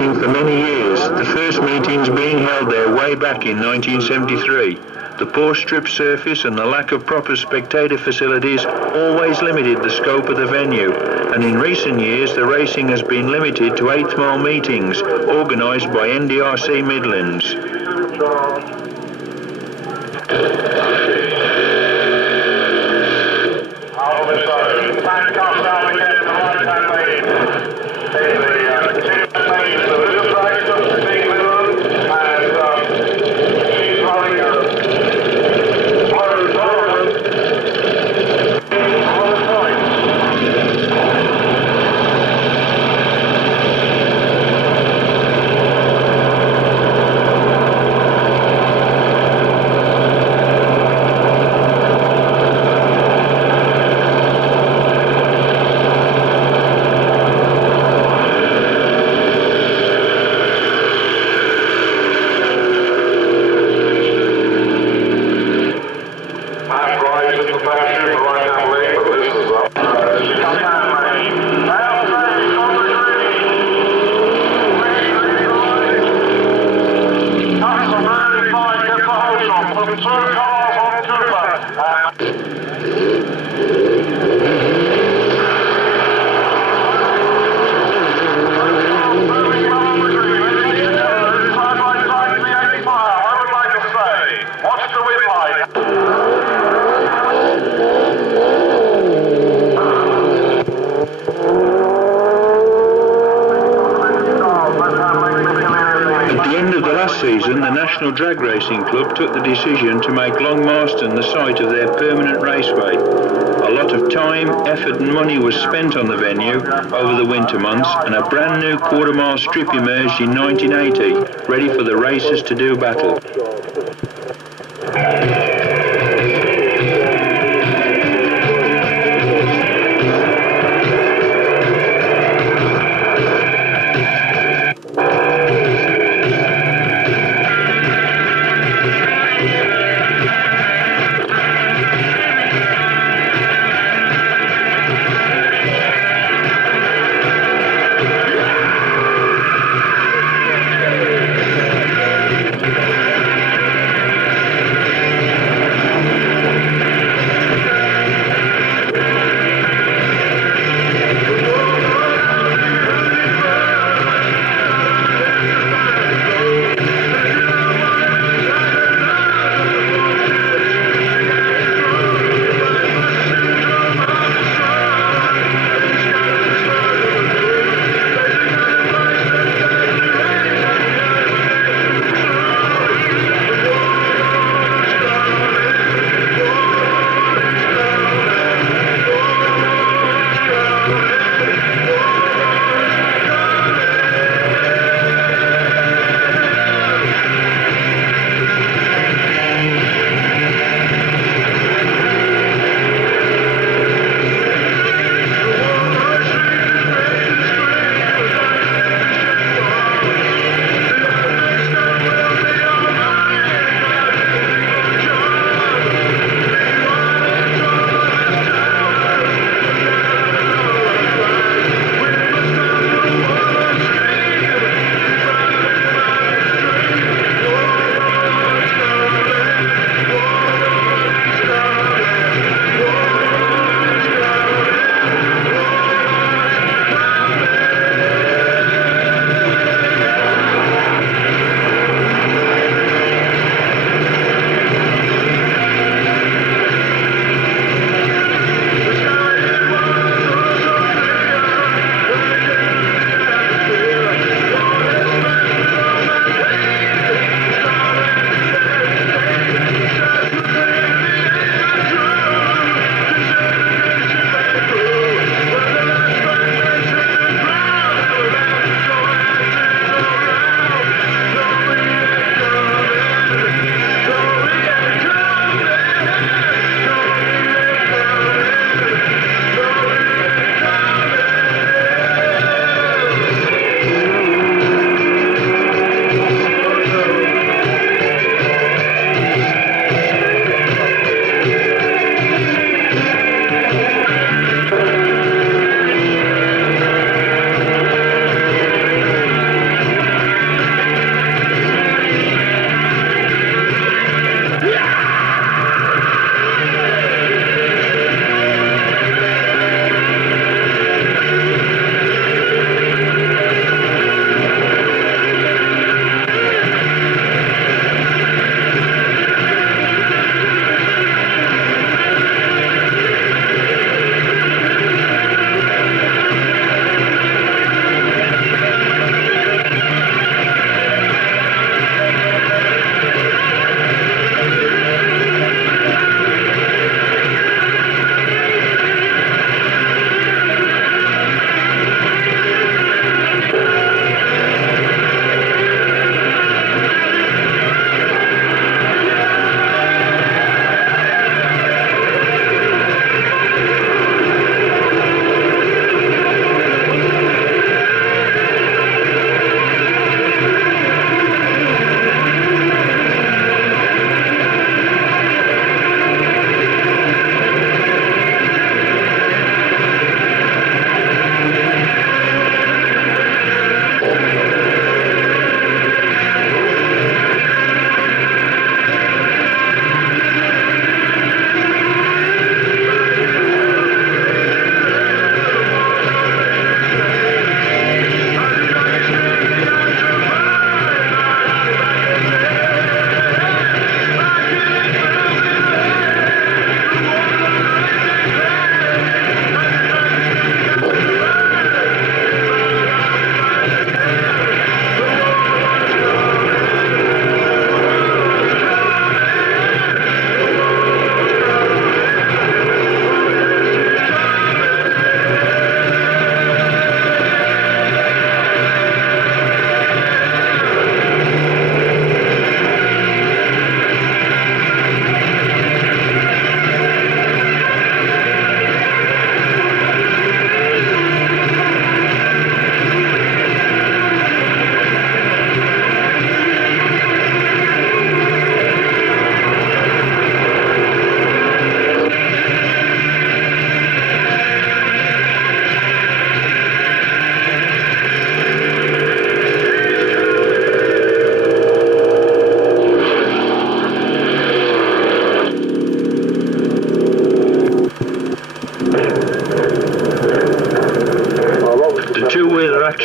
racing for many years, the first meetings being held there way back in 1973. The poor strip surface and the lack of proper spectator facilities always limited the scope of the venue, and in recent years the racing has been limited to 8 small meetings organised by NDRC Midlands. Season, the National Drag Racing Club took the decision to make Long Marston the site of their permanent raceway. A lot of time, effort and money was spent on the venue over the winter months, and a brand new quarter-mile strip emerged in 1980, ready for the racers to do battle.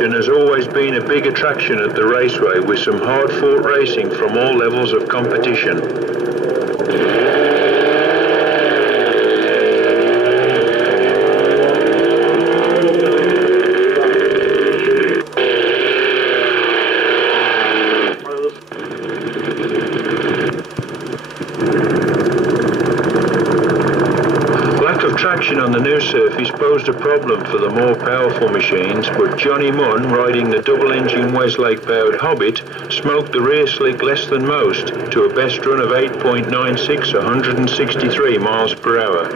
competition has always been a big attraction at the raceway, with some hard-fought racing from all levels of competition. On the new surface posed a problem for the more powerful machines, but Johnny Munn, riding the double-engine Westlake-powered Hobbit, smoked the rear slick less than most to a best run of 8.96, 163 miles per hour.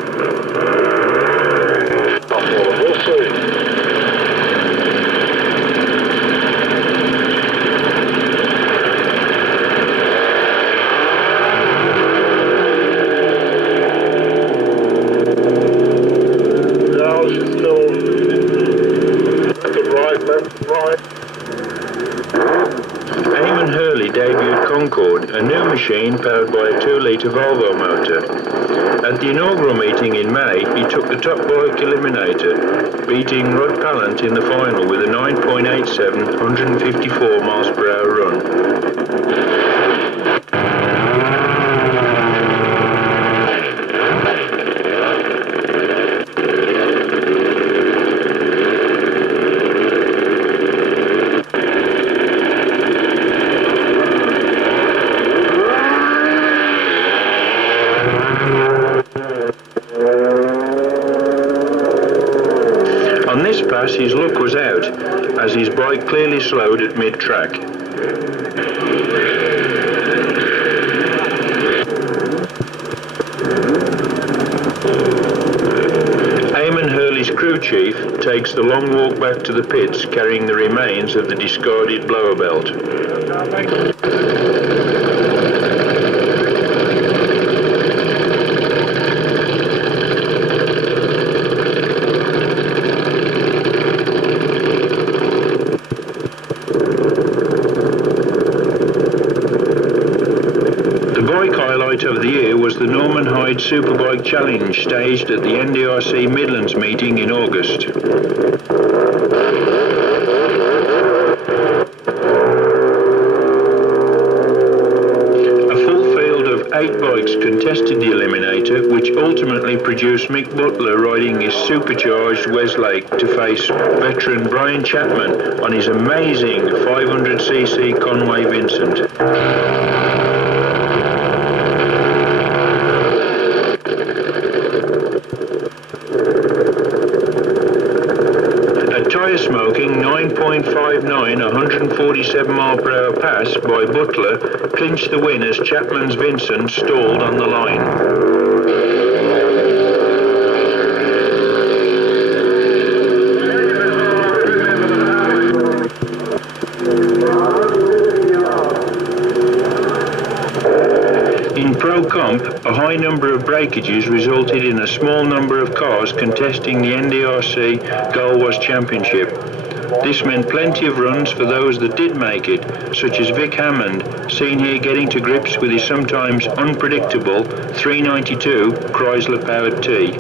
A new machine powered by a 2-litre Volvo motor. At the inaugural meeting in May, he took the top bike eliminator, beating Rod Pallant in the final with a 9.87, 154 miles per hour run. His luck was out, as his bike clearly slowed at mid-track. Eamon Hurley's crew chief takes the long walk back to the pits, carrying the remains of the discarded blower belt. Of the year was the Norman Hyde Superbike Challenge, staged at the NDRC Midlands meeting in August. A full field of 8 bikes contested the Eliminator, which ultimately produced Mick Butler riding his supercharged Westlake to face veteran Brian Chapman on his amazing 500cc Conway Vincent. Smoking 9.59, 147 mile per hour pass by Butler clinched the win as Chapman's Vincent stalled on the line. In Pro Comp, a high number of breakages resulted in a small number of cars contesting the NDRC Galwas Championship. This meant plenty of runs for those that did make it, such as Vic Hammond, seen here getting to grips with his sometimes unpredictable 392 Chrysler-powered T.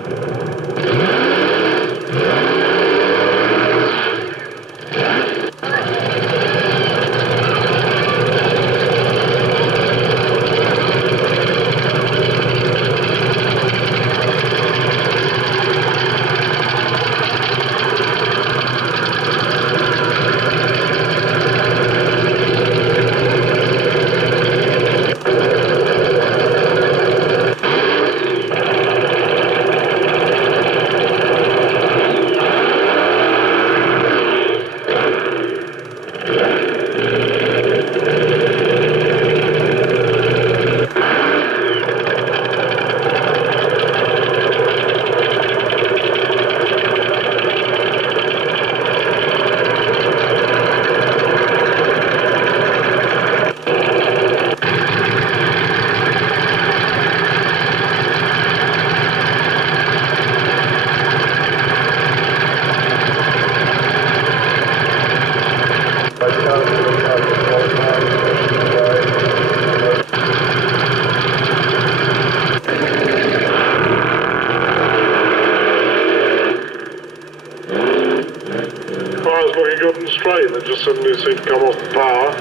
car's looking good and straight, and it just suddenly seemed to come off the power.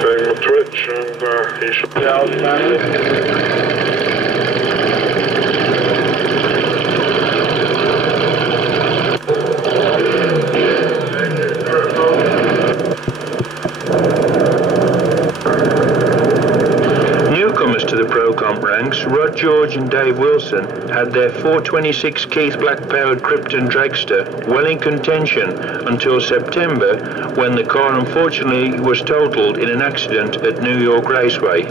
Gave him a twitch, and he should be out now. To the Pro Comp ranks, Rod George and Dave Wilson had their 426 Keith Black-powered Clifton dragster well in contention until September, when the car unfortunately was totaled in an accident at New York Raceway.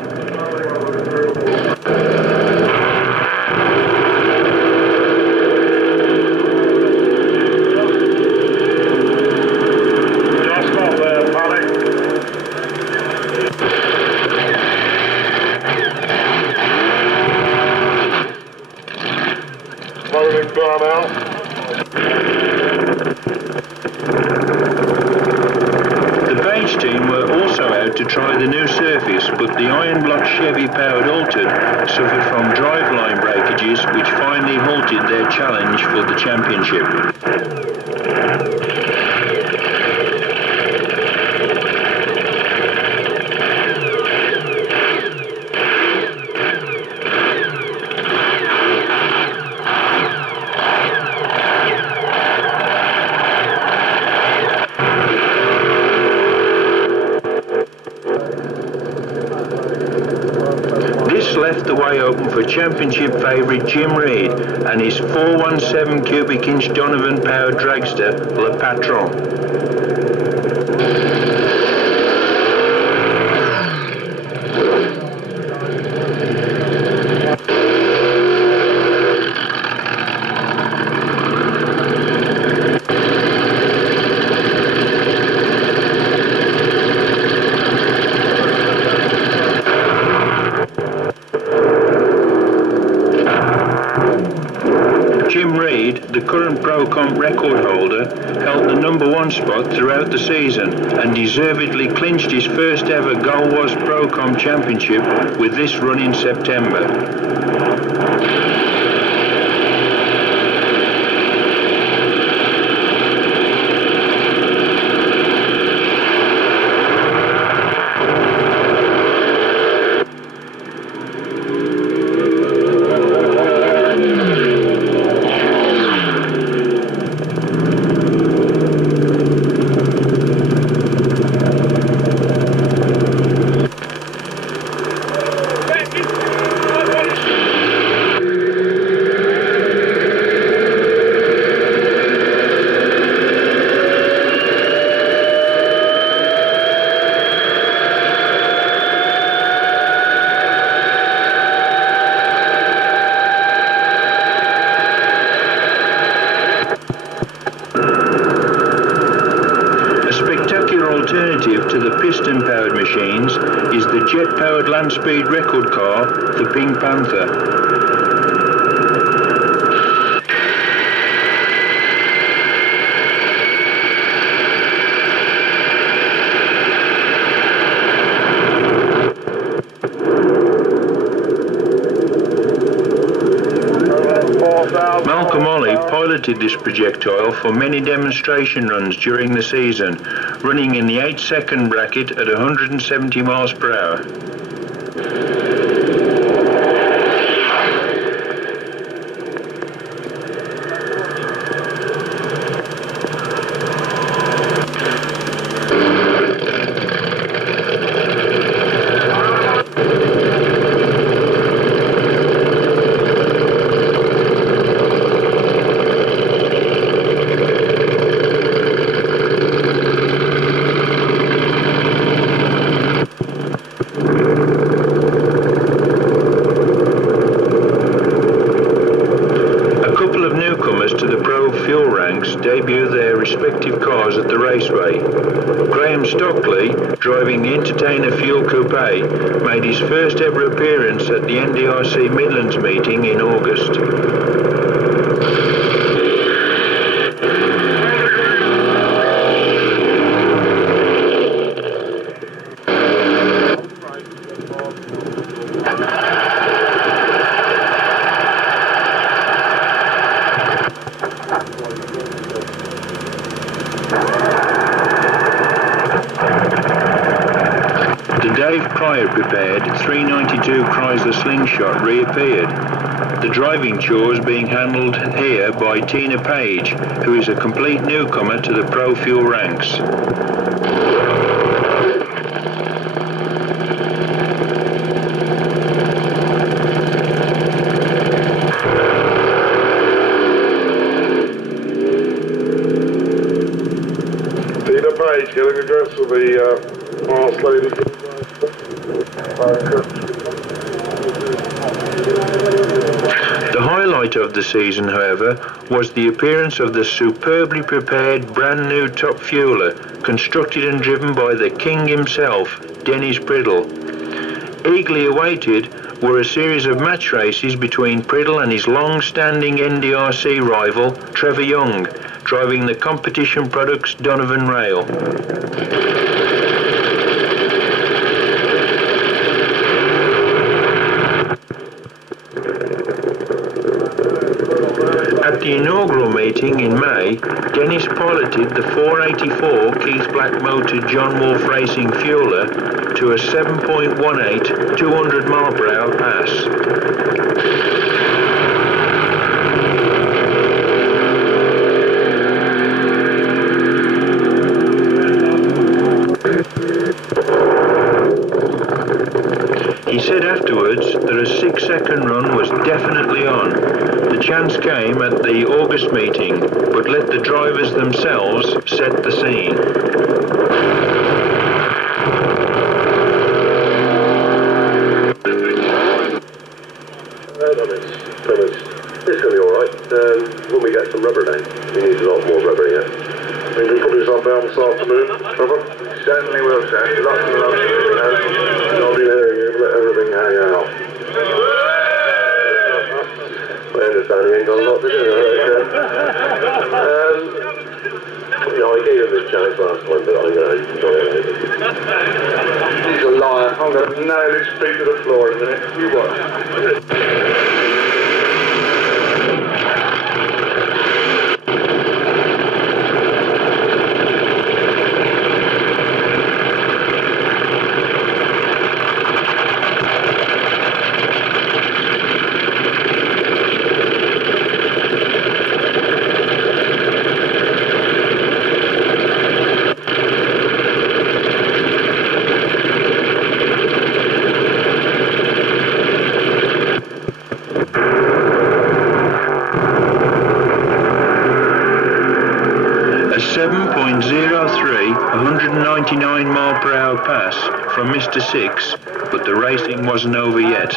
To try the new surface, but the iron block Chevy powered Altered suffered from driveline breakages, which finally halted their challenge for the championship. Left the way open for championship favourite Jim Reed and his 417 cubic inch Donovan powered dragster Le Patron. The current Pro Comp record holder held the #1 spot throughout the season and deservedly clinched his first ever Gauloise Pro Comp championship with this run in September. Alternative to the piston-powered machines is the jet-powered land speed record car, the Pink Panther. Olley piloted this projectile for many demonstration runs during the season, running in the 8-second bracket at 170 miles per hour. Debut their respective cars at the raceway. Graeme Stockley, driving the Entertainer Fuel Coupe, made his first ever appearance at the NDRC Midlands meeting in August. fire-prepared 392 Chrysler Slingshot reappeared. The driving chores being handled here by Tina Page, who is a complete newcomer to the Pro Fuel ranks. Tina Page, getting address for the last lady. The highlight of the season, however, was the appearance of the superbly prepared brand new top fueler, constructed and driven by the king himself, Dennis Priddle. Eagerly awaited were a series of match races between Priddle and his long-standing NDRC rival, Trevor Young, driving the competition product's Donovan Rail. At the inaugural meeting in May, Dennis piloted the 484 Keith Black motored John Wolfe Racing fueler to a 7.18 200 mph pass. He said afterwards that a 6-second run was definitely on. The chance came at the August meeting, but let the drivers themselves set the scene. It's going to be alright. When we get some rubber down, we need a lot more rubber yet. Think we put this on down this afternoon, Trevor? Certainly will, sir. Lots and lots, I'll be there, you let everything hang out. I understand he ain't got a lot to do, I gave him this chance last time, but I'm going to enjoy it. He's a liar. I'm going to nail his feet to the floor in a minute. You watch. A 7.03 199 mph pass from Mr. Six, but the racing wasn't over yet.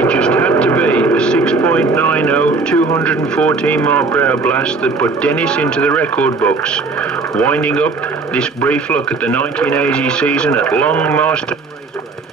It just had to be a 6.90 214 mph blast that put Dennis into the record books, winding up this brief look at the 1980 season at Long Marston Raceway.